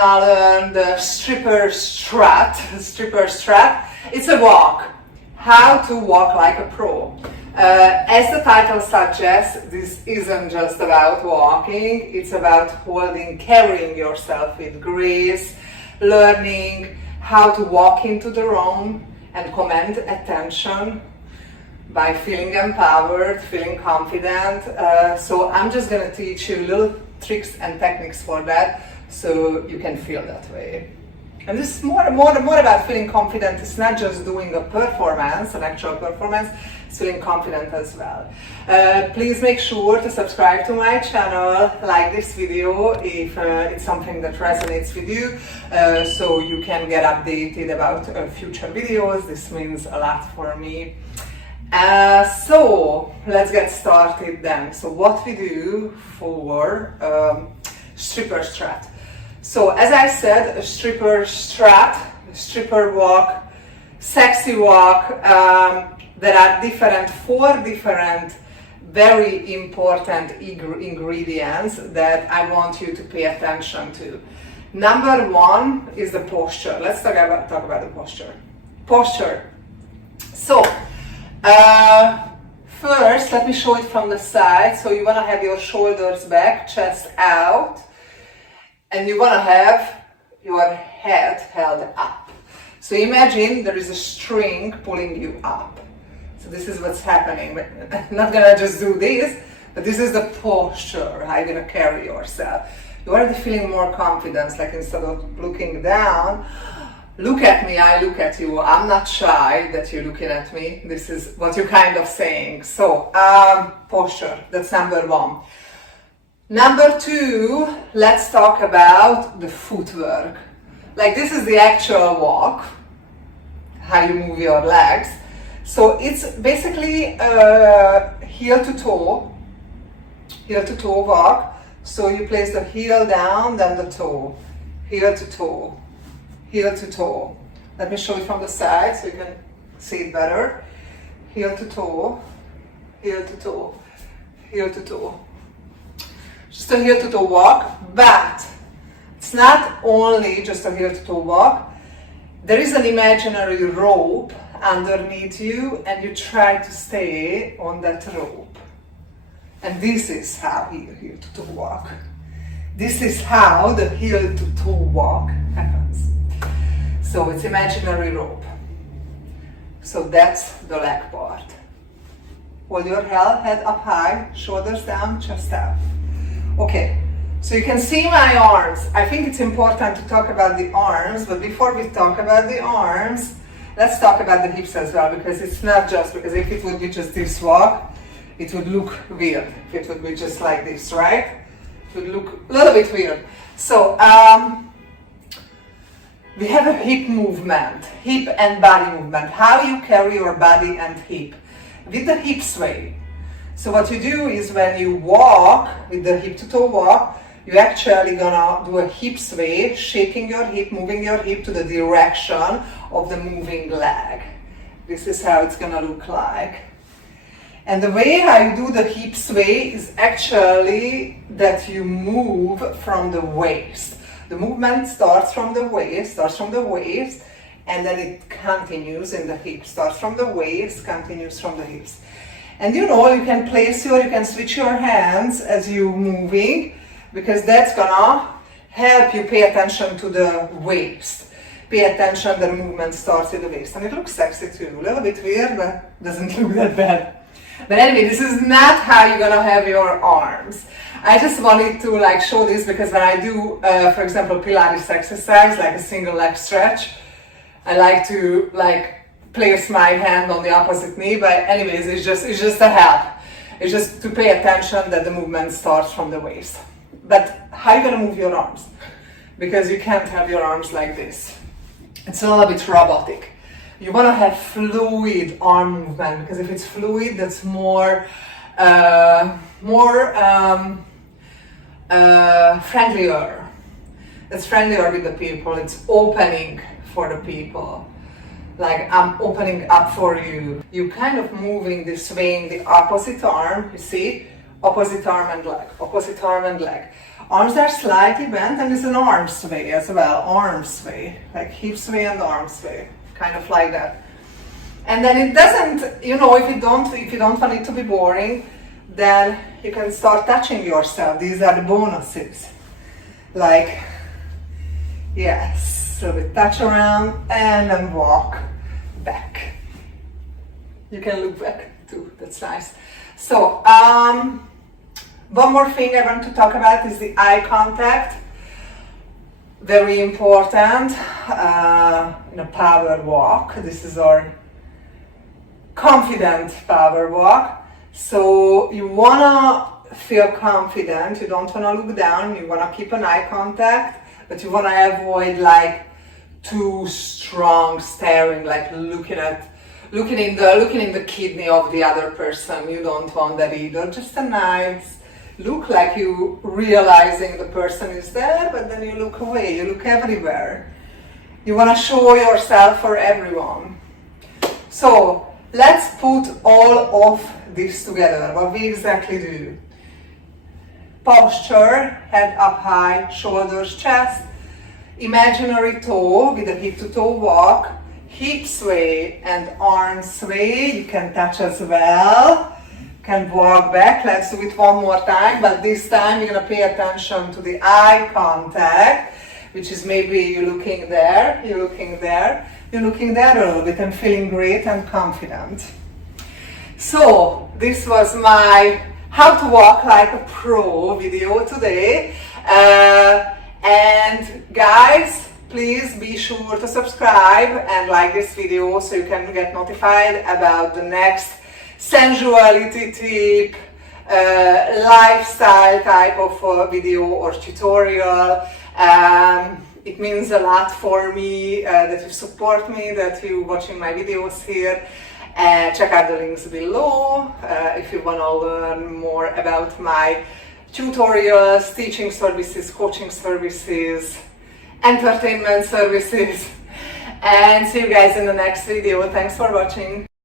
I learned the stripper strut. Stripper strut. It's a walk. How to walk like a pro. As the title suggests, this isn't just about walking. It's about carrying yourself with grace, learning how to walk into the room and command attention by feeling empowered, feeling confident. So I'm just going to teach you little tricks and techniques for that, so you can feel that way. And this is more about feeling confident. It's not just doing a performance, an actual performance, it's feeling confident as well. Please make sure to subscribe to my channel, like this video if it's something that resonates with you, so you can get updated about future videos. This means a lot for me. So let's get started then. So what we do for stripper strut. So as I said, a stripper strut, stripper walk, sexy walk, there are four different very important ingredients that I want you to pay attention to. Number one is the posture. Let's talk about the posture. Posture. So first, let me show it from the side. So you want to have your shoulders back, chest out, and you want to have your head held up. So imagine there is a string pulling you up. So this is what's happening. I'm not gonna just do this, but this is the posture, how you're gonna carry yourself. You're already feeling more confidence, like instead of looking down, look at me, I look at you. I'm not shy that you're looking at me. This is what you're kind of saying. So, posture, that's number one. Number two, let's talk about the footwork. Like this is the actual walk, how you move your legs. So it's basically heel to toe walk. So you place the heel down, then the toe, heel to toe, heel to toe. Let me show you from the side so you can see it better. Heel to toe, heel to toe, heel to toe. Just a heel to toe walk, but it's not only just a heel to toe walk. There is an imaginary rope underneath you and you try to stay on that rope. And this is how heel to toe walk. This is how the heel to toe walk happens. So it's imaginary rope. So that's the leg part. Hold your head up high, shoulders down, chest out. Okay, so you can see my arms. I think it's important to talk about the arms, but before we talk about the arms, let's talk about the hips as well, because it's not just, because if it would be just this walk, it would look weird. If it would be just like this, right? It would look a little bit weird. So, we have a hip movement, hip and body movement. How you carry your body and hip. With the hip sway. So what you do is when you walk, with the hip to toe walk, you're actually gonna do a hip sway, shaking your hip, moving your hip to the direction of the moving leg. This is how it's gonna look like. And the way how you do the hip sway is actually that you move from the waist. The movement starts from the waist, and then it continues in the hips. Starts from the waist, continues from the hips. And you can switch your hands as you're moving, because that's gonna help you pay attention to the waist. Pay attention, the movement starts with the waist. And it looks sexy too. A little bit weird, but doesn't look that bad. But anyway, this is not how you're gonna have your arms. I just wanted to show this because when I do, for example, Pilates exercise, like a single leg stretch, I like to place my hand on the opposite knee, but anyways, it's just a help. It's just to pay attention that the movement starts from the waist. But how are you gonna move your arms? Because you can't have your arms like this. It's a little bit robotic. You wanna have fluid arm movement, because if it's fluid, that's more friendlier. It's friendlier with the people. It's opening for the people. Like I'm opening up for you. You kind of moving this way in the opposite arm, you see? Opposite arm and leg, opposite arm and leg. Arms are slightly bent, and it's an arm sway as well, arm sway, like hip sway and arm sway, kind of like that. And then it doesn't, you know, if you don't want it to be boring, then you can start touching yourself. These are the bonuses. Like, yes, so we touch around and then walk back. You can look back too, that's nice. So, one more thing I want to talk about is the eye contact. Very important in a power walk. This is our confident power walk. So you wanna feel confident, you don't wanna look down, you wanna keep an eye contact, but you wanna avoid like too strong staring, like looking in the kidney of the other person. You don't want that either. Just a nice look, like you realizing the person is there, but then you look away, you look everywhere. You wanna show yourself for everyone. So let's put all of this together, what we exactly do. Posture, head up high, shoulders, chest, imaginary toe with a hip to toe walk, hip sway and arm sway, you can touch as well, can walk back. Let's do it one more time, but this time you're gonna pay attention to the eye contact, which is maybe you're looking there a little bit and feeling great and confident. So this was my how to walk like a pro video today. And guys, please be sure to subscribe and like this video so you can get notified about the next sensuality tip, lifestyle type of video or tutorial. It means a lot for me that you support me, that you watching my videos here. Check out the links below if you want to learn more about my tutorials, teaching services, coaching services, entertainment services. And see you guys in the next video. Thanks for watching.